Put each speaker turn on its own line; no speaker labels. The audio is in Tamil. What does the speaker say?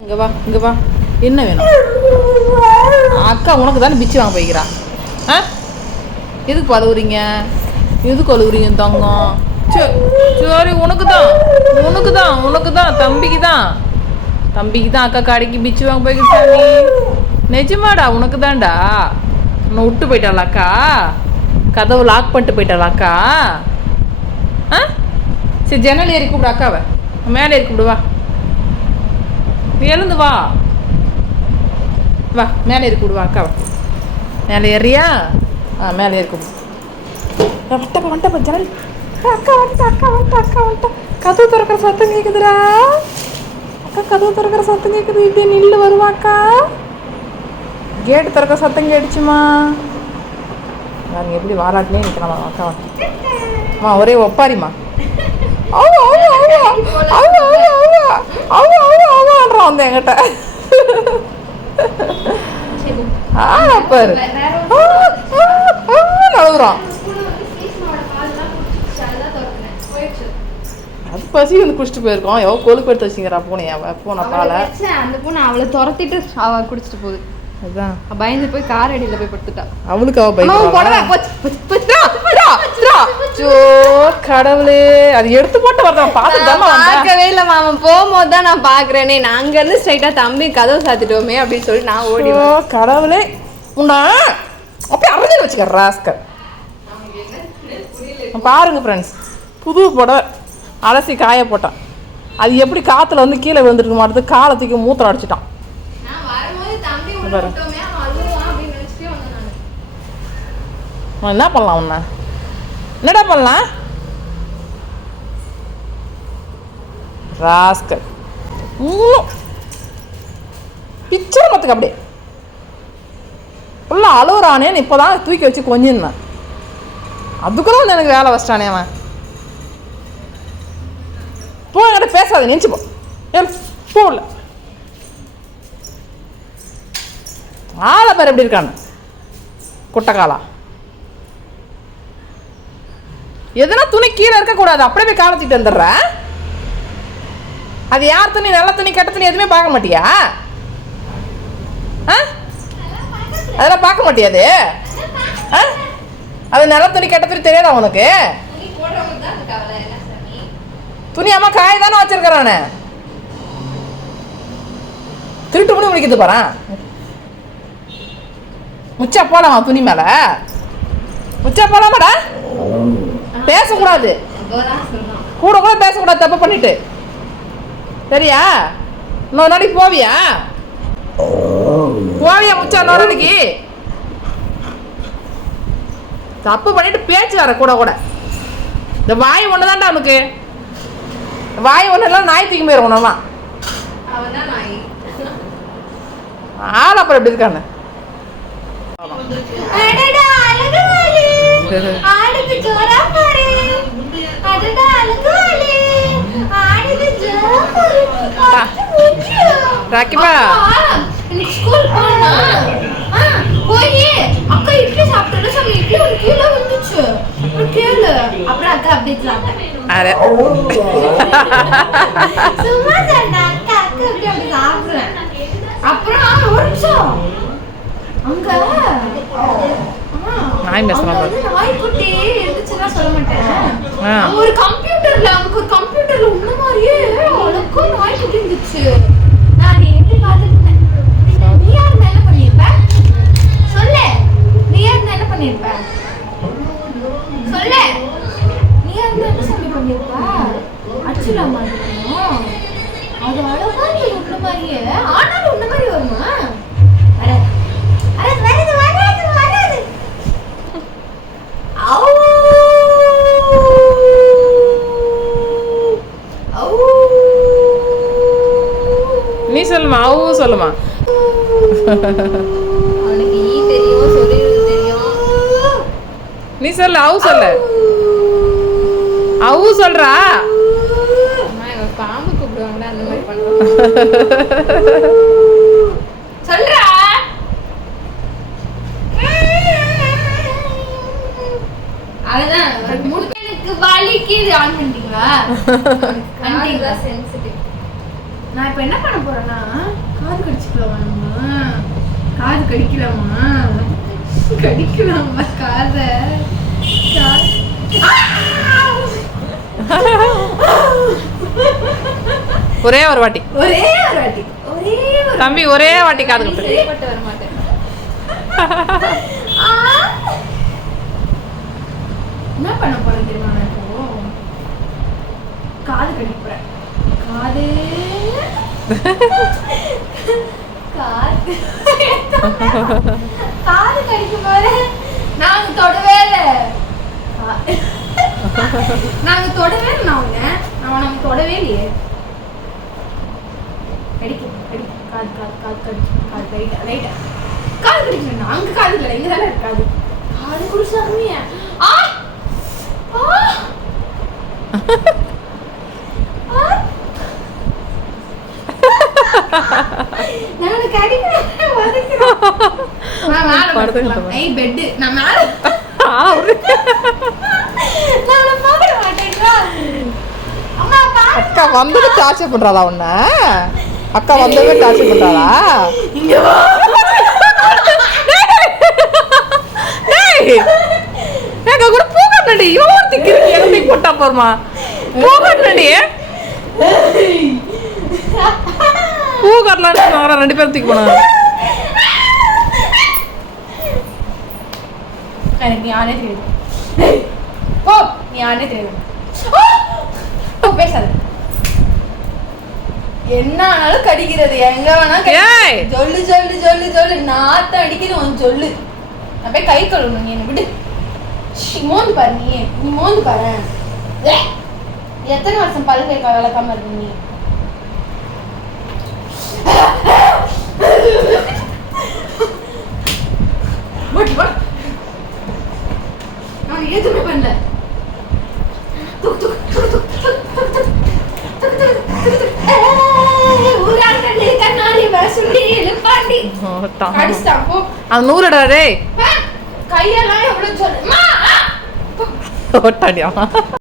இங்க வா இங்க வா. என்ன வேணும்? அக்கா உனக்கு தானே பிச்சு வாங்க போய்க்கிறா. ஆ? எதுக்கு அழுகுறீங்க எதுக்கு அழுகுறீங்க தங்கம்? சரி சரி உனக்கு தான். உனக்கு தான் உனக்கு தான் தம்பிக்கு தான். தம்பிக்கு தான் அக்கா கடைக்கு பிச்சு வாங்க போய்க்கிட்டா நிஜமாடா உனக்கு தான்டா. உன்னை விட்டு போயிட்டாளா அக்கா? கதவு லாக் பண்ணிட்டு போயிட்டாளாக்கா ஆ? சரி ஜன்னல் ஏறி கூப்பிடு அக்காவை. மேலே ஏறி கூப்பிடுவா எழுந்து வா. வா மேலே ஏறி கூடுவா அக்கா மேலே ஏறியா? ஆ மேலே ஏறி கூப்பிடு வட்டப்பா வந்துட்டப்பா ஜனல் அக்கா வந்துட்டா அக்கா வந்துட்டா அக்கா வந்துட்டா. கதவு திறக்கிற சத்தம் கேட்குதுடா அக்கா கதவு திறக்கிற சத்தம் கேட்குது இப்படியே நில்லு வருவா அக்கா. கேட்டு திறக்கிற சத்தம் கேட்டுச்சுமா. நாங்கள் எப்படி வாராட்டிலே நிற்கலாமா அக்கா அம்மா ஒரே ஒப்பாரிம்மா. அவ்வளோ அவ்வளோ அவ்வளோ அவ்வளோ அவ்வளோ அவ்வளோ அவ்வளோன்றான் வந்து என்கிட்ட ஆ பாரு அழுகுறான் அது பசி வந்து குடிச்சிட்டு போயிருக்கோம் எவ்வளோ கொழுப்பு எடுத்து வச்சுங்கிறா பூனை அவ பூனை பாலை
அந்த பொண்ணு அவளை துரத்திட்டு அவ குடிச்சிட்டு போகுது
அதுதான்
அவ பயந்து போய் கார் அடியில போய் படுத்துட்டா
அவளுக்கு அவ
அம்மா,
கடவுளே அது எடுத்து போட்டு வரதான் பார்த்துதான்
பார்க்கவே இல்லை மாமா. போகும்போது தான் நான் பார்க்குறேனே. நான் இருந்து ஸ்ட்ரைட்டாக தம்பி கதவு சாத்திட்டோமே அப்படின்னு சொல்லி நான் ஓடி
கடவுளே. உன்னா அப்படியே அரைஞ்சு வச்சுக்க ராஸ்கர் பாருங்க ஃப்ரெண்ட்ஸ் புது புடவை அலசி காய போட்டான். அது எப்படி காற்றுல வந்து கீழே விழுந்துட்டு மாட்டது? காலத்துக்கு மூத்திரம் அடிச்சிட்டான். என்ன பண்ணலாம் உன்ன? என்னடா பண்ணலாம்? ராஸ்கர் பிச்சர் மத்துக்கு அப்படியே. உள்ள அழுகுறானேன்னு இப்போ தான் தூக்கி வச்சு கொஞ்சிருந்தேன். அதுக்குள்ள வந்து எனக்கு வேலை வச்சிட்டானே அவன். போ என்கிட்ட பேசாத நினச்சி போ. ஏன் போகல ஆளை பேர் எப்படி இருக்கானு. குட்டக்காலா எதுனா துணி கீழே இருக்கக்கூடாது அப்படியே போய் காலத்திட்டு வந்துடுறேன். அது யார் துணி நல்ல துணி கெட்ட தண்ணி எதுவுமே பார்க்க மாட்டியா? ஆ? அதெல்லாம் பார்க்க மாட்டியாது அது? ஆ? அது நல்ல துணி கெட்ட துணி தெரியாதா உனக்கு?
துணி
அம்மா காய தானே வச்சிருக்கிறானே? திருட்டு மணி முடிக்கிறது பாரு. முச்சா போலாமா துணி மேல? முச்சா போலாமாடா? பேசக்கூடாது. கூட கூட பேசக்கூடாது தப்பு பண்ணிட்டு. சரியா? இன்னொரு நாளைக்கு போவியா? போவியா முச்சா இன்னொரு நாளைக்கு? தப்பு பண்ணிட்டு பேச்சு வர கூட கூட. இந்த வாய் ஒன்று தான்டா அவனுக்கு வாய் ஒன்று எல்லாம் நாய் தூக்கி போயிடும்
நாய்.
ஆள் அப்புறம் எப்படி இருக்கானு?
ஆடுது ஜோரா பாரு
ராக்கிபா.
ஸ்கூல் போனா போய் அக்கா இட்லி சாப்பிட்டா சாமி இட்லி ஒரு கீழே வந்துச்சு கேளு அப்புறம் அக்கா அப்படியே சாப்பிட்டேன் சும்மா சொன்னா அக்கா அக்கா அப்படி அப்படி சாப்பிடுறேன் அப்புறம் ஒரு நிமிஷம் அங்க
நாய்.
வந்து நாய்க்குட்டி இருந்துச்சுன்னா சொல்ல மாட்டேன் ஒரு கம்ப்யூட்டர்ல அங்க ஒரு கம்ப்யூட்டர்ல நீ உன்ன மாதிரியே. ஆனாலும்
நீ சொல்லுமா அவும் சொல்லுமா? நீ சொல்லு அவு சொல்லு. அவு சொல்றா.
பாம்பு கூப்பிடுவாங்களா அந்த மாதிரி சொல்றா. அதான் முட்டனுக்கு வலிக்குது ஆன் பண்ணிட்டீங்களா? சென்சிட்டிவ் நான் இப்போ என்ன பண்ண போறேன்னா காது கடிச்சுக்கலாமா காது கடிக்கலாமா? கடிக்கலாமா காது?
ஒரே ஒரு வாட்டி.
ஒரே ஒரு வாட்டி.
தம்பி ஒரே வாட்டி காது
ஆ! என்ன பண்ண போறேன் தெரியுமா நான் இப்போ? காது கடிக்க போறேன். காது. காது. காது கடிக்கும் போது நாங்க தொடவே இல்லை நாங்க தொடவே நான் நான் நம்ம தொடவே இல்லையே. அடிக்க அடிக்க கால் கால் கால் காது கால் லைட்டா லைட்டா. கால் கடிச்சு அங்க கால் இல்லை இங்க தானே இருக்காது. கால் குடிச்சாருமே ஆ! ஆ! படத்துக்கு நான் மேல பெட் நான் மேல
அக்கா வந்தது டார்ச்சர் பண்றாளா உன்ன? அக்கா வந்தது டார்ச்சர் பண்றாளா?
இங்க வா.
அக்கா கூட போகணுடி இவன் திக்கிறீங்க எனக்கு போட்டா போறமா போகணுடி பூ கட்டலான்னு ரெண்டு பேரும் தூக்கி போனாங்க
எனக்கு ஞானே தெரியும். ஓ ஞானே தெரியும். பேசாது. என்ன ஆனாலும் கடிக்கிறது. எங்க வேணா. சொல்லு சொல்லு சொல்லு சொல்லு. நாத்த அடிக்குது உன் சொல்லு. நான் போய் கை கழுவணும். நீ என்ன விடு. மோந்து பாரு நீ. நீ மோந்து பாரு! எத்தனை வருஷம் பல் கை வளர்க்காம இருக்கு நீ? ஓடி வா
அவன் நூறுடா
டே கையெல்லாம்
எவ்வளோ